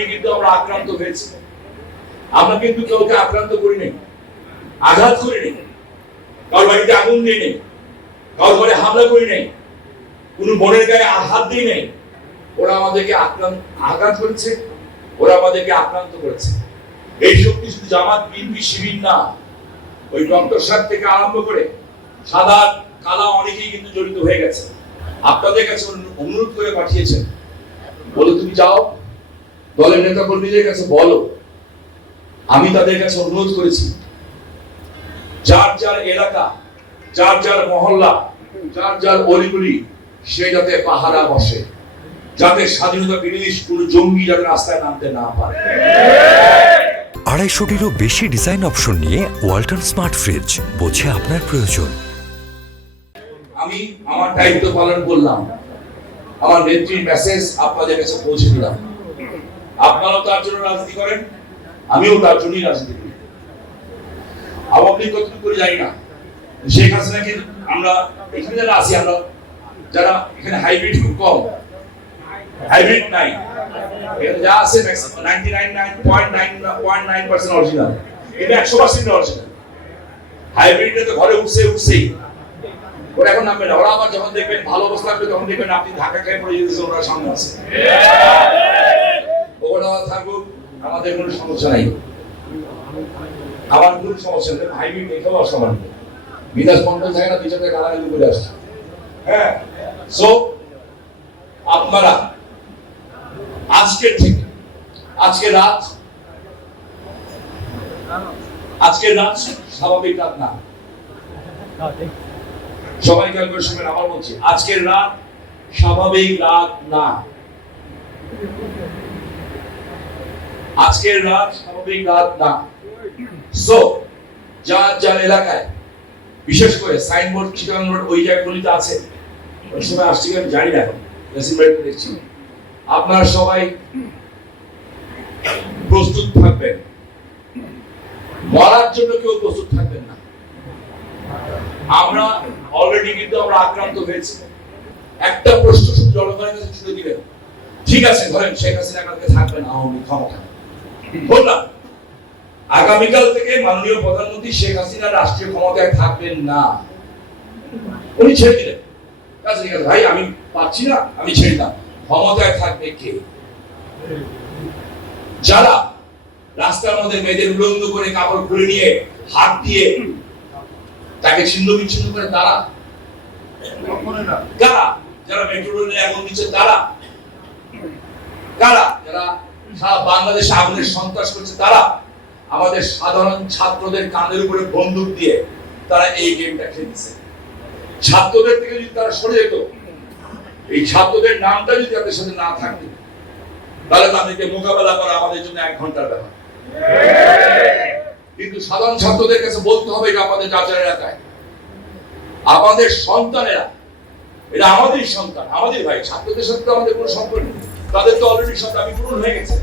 Already কিন্তু আমরা আক্রান্ত হয়েছি। আমরা কিন্তু কাউকে আক্রান্ত করি নাই, আঘাত করি নাই, কারোর বাড়িতে আগুন দিয়ে নেই, কারোর ঘরে হামলা করি নাই, কোনো বোনের গায়ে হাত দিয়ে নেই। ওরা আমাদেরকে আঘাত করেছে, ওরা আমাদেরকে আক্রান্ত করেছে। এই শক্তি শুধু জামাত, বিএনপি, শিবির না, ওই ডক্টর সাহেব থেকে আরম্ভ করে সাদা কালা অনেকেই কিন্তু জড়িত হয়ে গেছে। আপনাদের কাছে অনুরোধ করে পাঠিয়েছেন, বলে তুমি যাও দলের নেতা কর্মীদের কাছে বলো। আমি তাদের কাছে অনুরোধ করেছি, যার যার এলাকা, যার যার মহল্লা, যার যার অলিগুলি, সে যাতে পাহারা বসে, যাতে স্বাধীনতা বিরোধী কোনো জঙ্গি যাতে রাস্তায় নামতে না পারে। 250টিরও বেশি ডিজাইন অপশন নিয়ে ওয়ালটন স্মার্ট ফ্রিজ, বোঝে আপনার প্রয়োজন। আমি আমার দায়িত্ব পালন করলাম, আমার নেত্রীর মেসেজ আপনাদের কাছে পৌঁছে দিলাম। আপনারাও তার জন্য রাজনীতি করেন, আমিও তার জন্যই রাজনীতি করি। আওয়ামী লীগ কতটুকু করে জানি না, শেখ হাসিনাকে আমরা এখানে যারা আছি, আমরা যারা এখানে হাইব্রিড খুব কম, হাইব্রিড নাই, এখানে যা আছে 99.9% অরিজিনাল, এটা 100% অরিজিনাল। হাইব্রিডটা তো ঘরে উঠছেই, ওরা এখন নামবে না। ওরা আবার যখন দেখবেন ভালো অবস্থা আসবে, তখন দেখবেন আপনি ঢাকা খেয়ে পড়ে যেতেছেন, ওরা সামনে আছে। ওরা থাকুক, আমাদের কোনো সমস্যা নাই, আমার কোনো সমস্যা নেই। হাইব্রিড দেখেও অসমান, বিদেশ মন্ডল থাকে না, পিছনে গালাগালি করে আসছে। হ্যাঁ, সো আপনারা আজকের থেকে, আজকের রাত স্বাভাবিক রাত না। সবাই খেয়াল করে শুনবেন, আবার বলছি, আজকের রাত স্বাভাবিক রাত না। আজকের রাত স্বাভাবিক রাত না। সো যার যার এলাকায়, বিশেষ করে সাইনবোর্ড চিটাগাং রোড ওই জায়গাগুলিতে আছে, ওই সময় আসছি আমি জানি না, দেখছি আপনারা সবাই প্রস্তুত থাকবেন, মরার জন্য কেউ প্রস্তুত থাকবেন না। আমরা অলরেডি কিন্তু আমরা আক্রান্ত হয়েছি। একটা প্রশ্ন শুধু জনগণের কাছে ছুড়ে দিবেন, ঠিক আছে ধরেন শেখ হাসিনা কালকে থাকবেন আওয়ামী লীগ ক্ষমতায়, বললাম আগামীকাল থেকে মাননীয় প্রধানমন্ত্রী শেখ হাসিনা রাষ্ট্রীয় ক্ষমতায় থাকবেন না, উনি ছেড়ে দিলেন। ঠিক আছে ভাই, আমি পাচ্ছি না, আমি ছেড়ে দিলাম। ক্ষমতায় থাকবে কে? যারা রাস্তার মধ্যে মেয়েদের উলঙ্গ করে কাপড় খুলে নিয়ে হাত দিয়ে তাকে ছিন্ন বিচ্ছিন্ন করে, তারা কারা? যারা মেট্রো রেলে আগুন দিচ্ছে, তারা কারা? যারা সারা বাংলাদেশে আগুনের সন্ত্রাস করছে, তারা আমাদের সাধারণ ছাত্রদের কাঁধের উপরে বন্দুক দিয়ে তারা এই গেমটা খেলছে। ছাত্রদের থেকে যদি তারা সরে যেত, এই ছাত্রদের নামটা যদি তাদের সাথে না থাকতো, তাহলে তাদেরকে মোকাবেলা করা আমাদের জন্য 1 ঘন্টার ব্যাপার। কিন্তু সাধারণ ছাত্রদের কাছে বলতে হবে, এটা আমাদের যাচাই এলাকায় আমাদের সন্তানেরা, এটা আমাদেরই সন্তান, আমাদের ভাই। ছাত্রদের সাথে আমাদের কোনো সম্পর্ক নেই, তাদের তো অলরেডি সব দাবি পূরণ হয়ে গেছে।